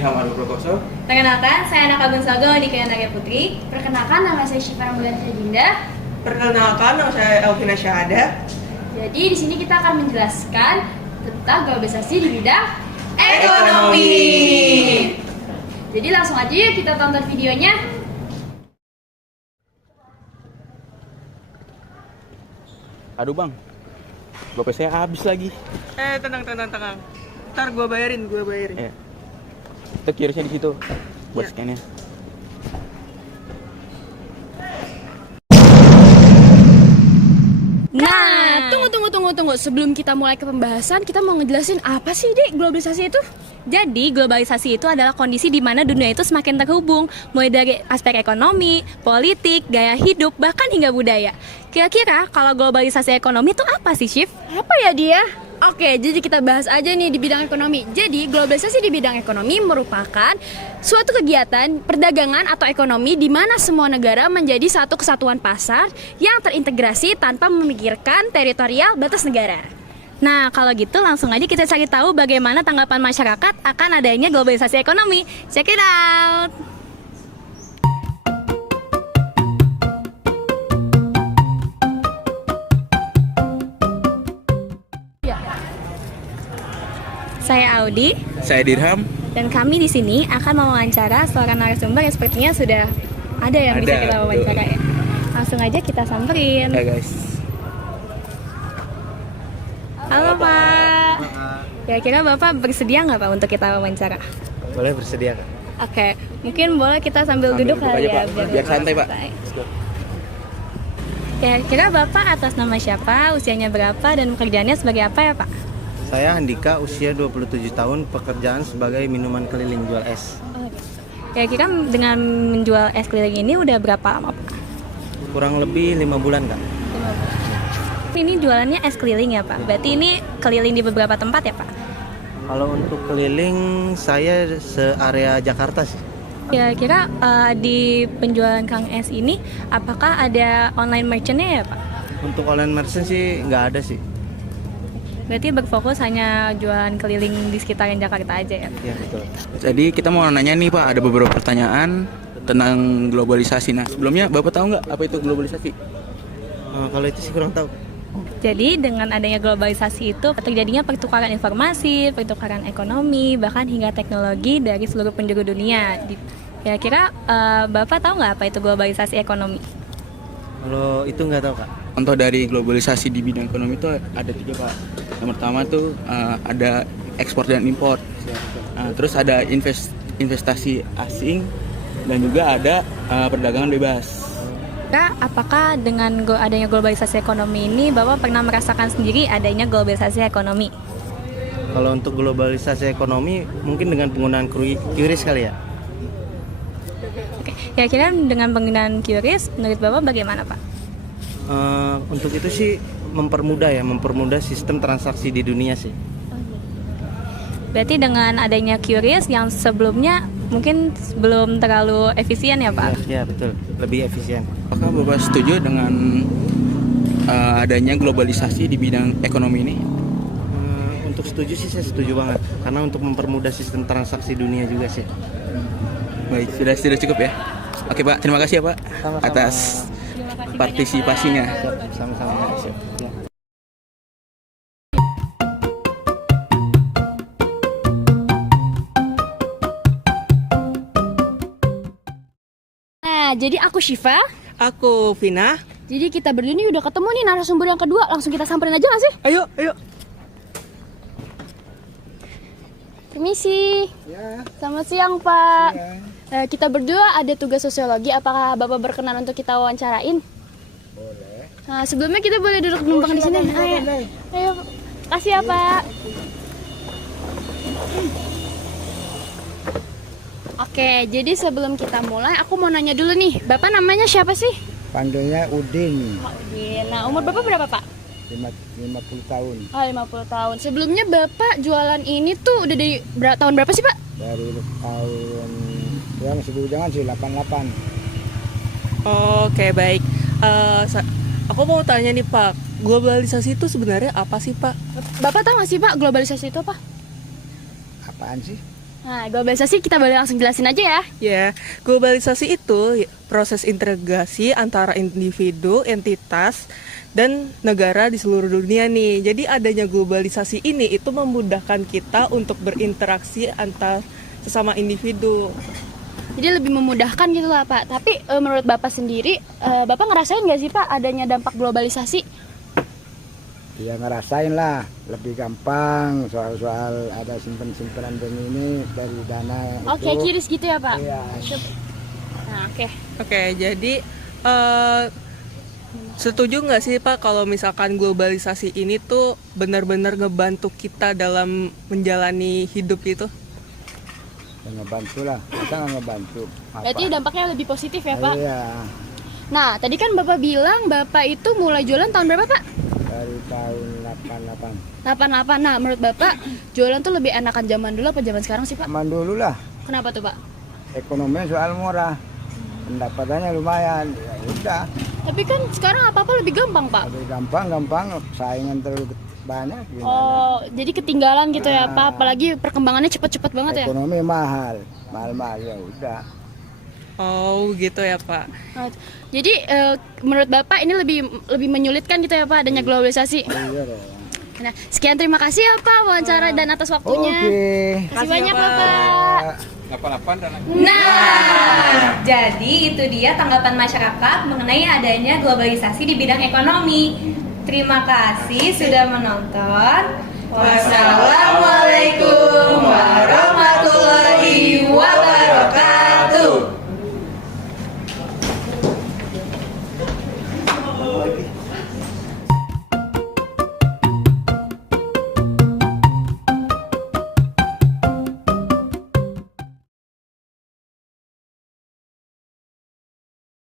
Dirham Anu Prakoso. Perkenalkan, saya Naka Gonzaga Wadikaya Naga Putri. Perkenalkan, nama saya Syifa Rambulan Dinda. Perkenalkan, nama saya Elvina Syahada. Jadi di sini kita akan menjelaskan tentang globalisasi di bidang Ekonomi. Jadi langsung aja yuk kita tonton videonya. Aduh bang, gopay saya habis lagi. Tenang. Ntar gue bayarin. Itu QRIS-nya di situ buat Iya. scan-nya. Nah, tunggu. Sebelum kita mulai ke pembahasan, kita mau ngejelasin apa sih, Dek, globalisasi itu? Jadi, globalisasi itu adalah kondisi di mana dunia itu semakin terhubung, mulai dari aspek ekonomi, politik, gaya hidup, bahkan hingga budaya. Kira-kira kalau globalisasi ekonomi itu apa sih, Shiv? Apa ya dia? Oke, jadi kita bahas aja nih di bidang ekonomi. Jadi, globalisasi di bidang ekonomi merupakan suatu kegiatan perdagangan atau ekonomi di mana semua negara menjadi satu kesatuan pasar yang terintegrasi tanpa memikirkan teritorial batas negara. Nah, kalau gitu langsung aja kita cari tahu bagaimana tanggapan masyarakat akan adanya globalisasi ekonomi. Check it out! Saya Audi. Saya Dirham. Dan kami di sini akan mewawancara seorang narasumber yang sepertinya sudah ada yang bisa Ada, kita wawancara ya. Langsung aja kita samperin. Ya guys. Halo Pak. Kira-kira Bapak bersedia nggak Pak untuk kita wawancara? Boleh bersedia Kak? Oke, mungkin boleh kita sambil duduk kali aja, ya. Pak. Biar santai, Pak. Kira-kira Bapak atas nama siapa, usianya berapa, dan pekerjaannya sebagai apa ya Pak? Saya Andika, usia 27 tahun, pekerjaan sebagai minuman keliling jual es. Kira-kira dengan menjual es keliling ini udah berapa lama Pak? Kurang lebih 5 bulan Kak. Ini jualannya es keliling ya Pak? Berarti ini keliling di beberapa tempat ya Pak? Kalau untuk keliling, saya se-area Jakarta sih. Kira-kira di penjualan Kang Es ini, apakah ada online merchant-nya ya Pak? Untuk online merchant sih nggak ada sih. Berarti berfokus hanya jualan keliling di sekitaran Jakarta aja ya? Ya betul. Jadi kita mau nanya nih Pak, ada beberapa pertanyaan tentang globalisasi. Nah sebelumnya Bapak tahu nggak apa itu globalisasi? Kalau itu sih kurang tahu. Jadi dengan adanya globalisasi itu terjadinya pertukaran informasi, pertukaran ekonomi, bahkan hingga teknologi dari seluruh penjuru dunia. Kira-kira Bapak tahu nggak apa itu globalisasi ekonomi? Kalau itu nggak tahu Kak. Contoh dari globalisasi di bidang ekonomi itu ada 3 Pak. Yang pertama tuh ada ekspor dan impor. Terus ada investasi asing dan juga ada perdagangan bebas. Apakah dengan adanya globalisasi ekonomi ini Bapak pernah merasakan sendiri adanya globalisasi ekonomi? Kalau untuk globalisasi ekonomi, mungkin dengan penggunaan QRIS kali ya. Oke. Kira-kira dengan penggunaan QRIS, menurut Bapak bagaimana Pak? Untuk itu sih mempermudah sistem transaksi di dunia sih. Berarti dengan adanya QRIS yang sebelumnya mungkin belum terlalu efisien ya Pak? Ya betul, lebih efisien. Apakah Bapak setuju dengan adanya globalisasi di bidang ekonomi ini? Untuk setuju sih saya setuju banget, karena untuk mempermudah sistem transaksi dunia juga sih. Baik, sudah cukup ya. Oke Pak, terima kasih ya Pak Sama-sama. atas partisipasinya. Sama-sama. Ya. Nah, jadi aku Syifa. Aku Vina. Jadi kita berdua ini udah ketemu nih narasumber yang kedua. Langsung kita samperin aja nggak sih? Ayo. Permisi. Selamat siang Pak. Kita berdua ada tugas sosiologi. Apakah Bapak berkenan untuk kita wawancarain? Boleh. Nah, sebelumnya kita boleh duduk numpang di sini. Ayo. Kasih ya Pak. Oke, jadi sebelum kita mulai, aku mau nanya dulu nih. Bapak namanya siapa sih? Panggilnya Udin, Pak Udin. Nah, umur Bapak berapa Pak? 50 tahun. Oh, 50 tahun. Sebelumnya Bapak jualan ini tuh udah dari tahun berapa sih Pak? Dari tahun yang sebelum jangan sih 88. Oke, baik. Aku mau tanya nih Pak, globalisasi itu sebenarnya apa sih Pak? Bapak tahu nggak sih Pak globalisasi itu apa? Apaan sih? Nah, globalisasi kita boleh langsung jelasin aja ya. Ya, globalisasi itu proses integrasi antara individu, entitas, dan negara di seluruh dunia nih. Jadi adanya globalisasi ini itu memudahkan kita untuk berinteraksi antar sesama individu. Jadi lebih memudahkan gitu lah Pak. Tapi menurut Bapak sendiri, Bapak ngerasain nggak sih Pak adanya dampak globalisasi? Ya ngerasain lah, lebih gampang soal-soal ada simpen-simpenan begini dari dana Oh, kayak itu. kiris gitu ya Pak? Iya. Nah, oke. Oke, jadi setuju nggak sih Pak kalau misalkan globalisasi ini tuh benar-benar ngebantu kita dalam menjalani hidup itu? Ya, ngebantu lah, masa nggak ngebantu? Apa? Berarti dampaknya lebih positif ya Pak? Iya, Nah, tadi kan Bapak bilang Bapak itu mulai jualan tahun berapa Pak? dari tahun 88. 88. Nah, menurut Bapak jualan tuh lebih enakan zaman dulu apa zaman sekarang sih Pak? Zaman dulu lah, Kenapa tuh Pak? ekonomi soal murah, pendapatannya lumayan, ya udah. Tapi kan sekarang apa-apa lebih gampang Pak. Lebih gampang, saingan terlalu banyak. Gimana? Oh, jadi ketinggalan gitu ya Pak. Apalagi perkembangannya cepet-cepet banget ya. Ekonomi mahal ya udah. Oh, gitu ya Pak. Nah, jadi menurut Bapak ini lebih menyulitkan gitu ya Pak adanya globalisasi. Iya dong. Nah, sekian terima kasih ya Pak wawancara dan atas waktunya. Oke. Terima kasih banyak Bapak. Nah, jadi itu dia tanggapan masyarakat mengenai adanya globalisasi di bidang ekonomi. Terima kasih sudah menonton. Wassalamualaikum warahmatullahi